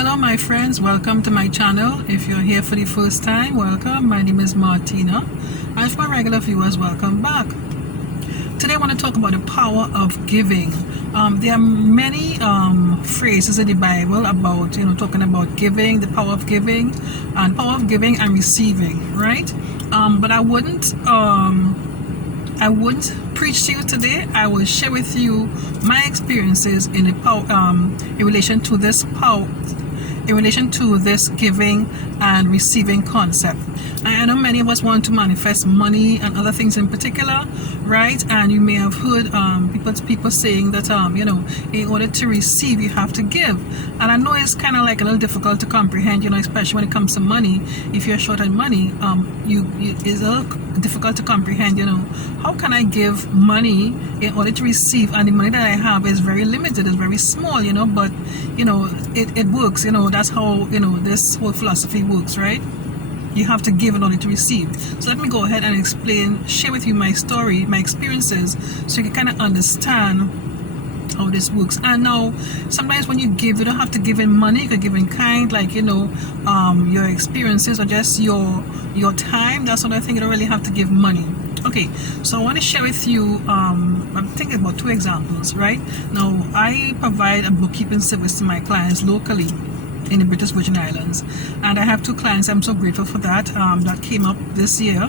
Hello my friends, welcome to my channel. If you're here for the first time, welcome. My name is Martina, and for my regular viewers, welcome back. Today I want to talk about the power of giving. There are many phrases in the Bible about, talking about giving, the power of giving and receiving, right? But I wouldn't preach to you today. I will share with you my experiences in the power, in relation to this giving and receiving concept. I know many of us want to manifest money and other things in particular, right? And you may have heard people saying that in order to receive you have to give. And I know it's kind of like a little difficult to comprehend, especially when it comes to money. If you're short on money, it's a little difficult to comprehend, how can I give money in order to receive, and the money that I have is very limited, it's very small, but it works. That's how this whole philosophy works, right? You have to give in order to receive. So let me go ahead and share with you my story, my experiences, so you can kind of understand how this works. And now sometimes when you give, you don't have to give in money, you can give in kind, like your experiences or just your time, that sort of thing. You don't really have to give money. Okay, so I want to share with you I'm thinking about two examples. Right now I provide a bookkeeping service to my clients locally in the British Virgin Islands, and I have two clients. I'm so grateful for that. That came up this year,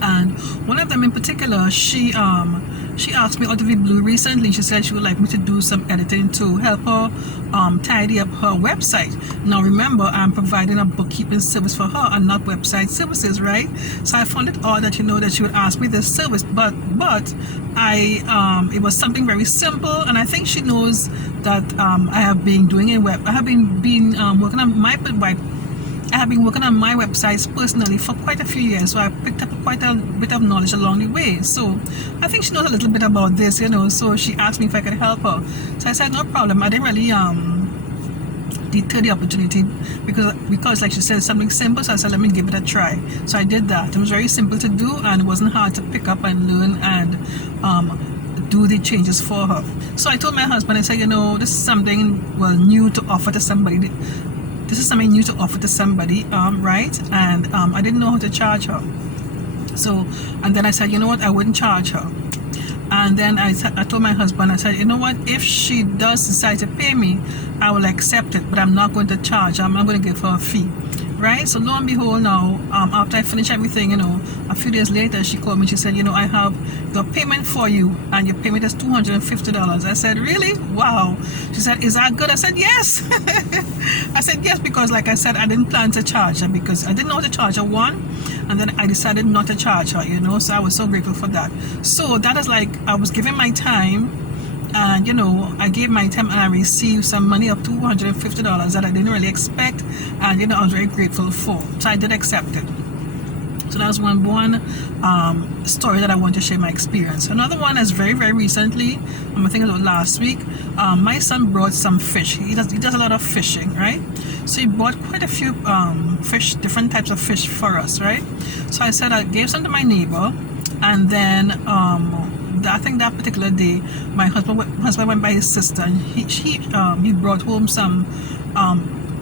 and one of them in particular, she asked me out of the blue recently. She said she would like me to do some editing to help her tidy up her website. Now remember, I'm providing a bookkeeping service for her and not website services, right? So I found it odd that that she would ask me this service, but it was something very simple, and I think she knows that I have been doing a I have been working on my websites personally for quite a few years, so I picked up quite a bit of knowledge along the way. So I think she knows a little bit about this, so she asked me if I could help her. So I said no problem. I didn't really deter the opportunity because like she said, something simple, so I said let me give it a try. So I did that. It was very simple to do, and it wasn't hard to pick up and learn and do the changes for her. So I told my husband, I said, this is something new to offer to somebody. This is something new to offer to somebody, right? And I didn't know how to charge her. So, and then I said, I wouldn't charge her. And then I told my husband, I said, if she does decide to pay me, I will accept it, but I'm not going to charge her. I'm not going to give her a fee, right? So lo and behold, now after I finished everything, a few days later, she called me. She said, I have your payment for you, and your payment is $250. I said, really? Wow. She said, is that good? I said, yes. I said yes, because like I said, I didn't plan to charge her because I didn't know how to charge her, one, and then I decided not to charge her, so I was so grateful for that. So that is like I was giving my time, and I gave my time, and I received some money of $250 that I didn't really expect, and I was very grateful for. So I did accept it. So that was one story that I want to share my experience. Another one is very, very recently, I think it was last week. My son brought some fish. He does a lot of fishing, right? So he bought quite a few fish, different types of fish for us, right? So I said I gave some to my neighbor, and then I think that particular day my husband went by his sister, and he brought home some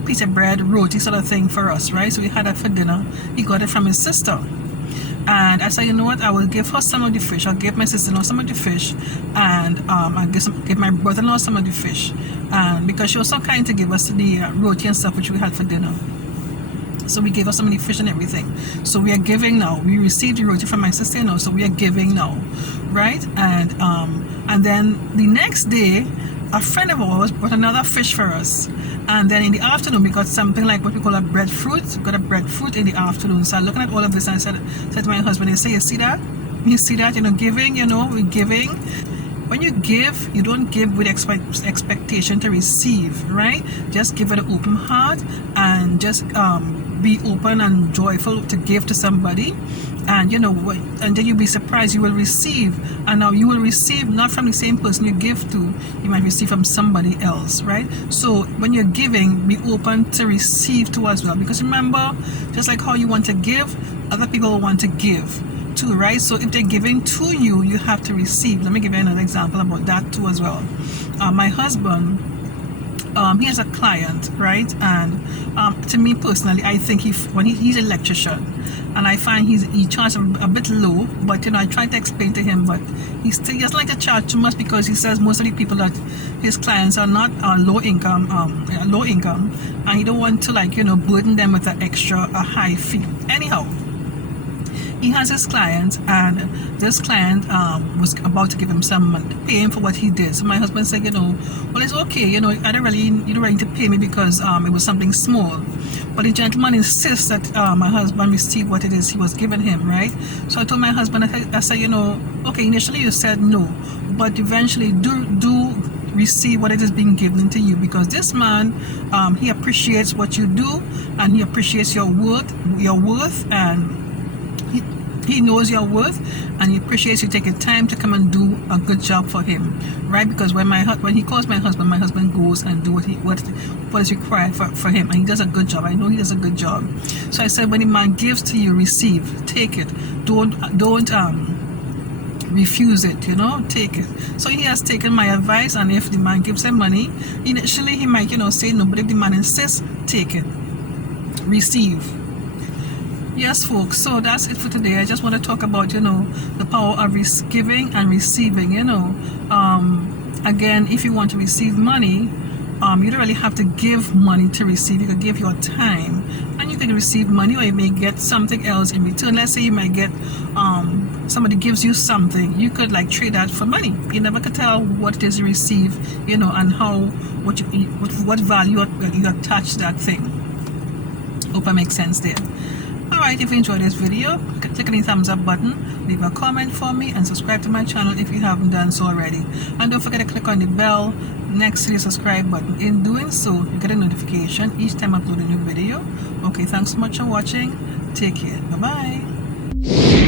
piece of bread, roti sort of thing for us, right? So we had that for dinner. He got it from his sister, and I said, I will give her some of the fish. I'll give my sister-in-law some of the fish, and I'll give my brother-in-law some of the fish, and because she was so kind to give us the roti and stuff which we had for dinner. So we gave her some of the fish and everything. So we are giving now. We received the roti from my sister-in-law, so we are giving now, right? And then the next day, a friend of ours brought another fish for us. And then in the afternoon, we got something like what we call a breadfruit. We got a breadfruit in the afternoon. So I'm looking at all of this, and I said to my husband, I say, you see that? Giving, we're giving. When you give, you don't give with expectation to receive, right? Just give it an open heart, and just be open and joyful to give to somebody, and and then you'll be surprised, you will receive. And now you will receive not from the same person you give to, you might receive from somebody else, right? So when you're giving, be open to receive too as well, because remember, just like how you want to give, other people want to give too, right? So if they're giving to you, you have to receive. Let me give you another example about that too as well. My husband he has a client, right? And to me personally, I think he's an electrician, and I find he charges a bit low, but I try to explain to him, but he doesn't like to charge too much, because he says most of the people that his clients are not low income, and he don't want to burden them with an extra high fee. Anyhow, he has his client, and this client was about to give him some money, pay him for what he did. So my husband said, well, it's okay, you don't really need to pay me, because it was something small. But the gentleman insists that my husband receive what it is he was giving him, right? So I told my husband, I said, okay, initially you said no, but eventually do receive what it is being given to you, because this man, he appreciates what you do, and he appreciates your worth, and he knows your worth, and he appreciates you taking time to come and do a good job for him, right? Because when he calls my husband goes and do what is required for him, and he does a good job. I know he does a good job. So I said, when the man gives to you, receive, take it. Don't refuse it, take it. So he has taken my advice, and if the man gives him money, initially he might say no, but if the man insists, take it, receive. Yes, folks, so that's it for today. I just want to talk about the power of giving and receiving. Again, if you want to receive money, you don't really have to give money to receive. You can give your time, and you can receive money, or you may get something else in return. Let's say you might get somebody gives you something, you could trade that for money. You never could tell what it is you receive, and what value you attach to that thing. Hope I make sense there. Alright, if you enjoyed this video, click on the thumbs up button, leave a comment for me, and subscribe to my channel if you haven't done so already. And don't forget to click on the bell next to the subscribe button. In doing so, you get a notification each time I upload a new video. Okay, thanks so much for watching. Take care. Bye-bye.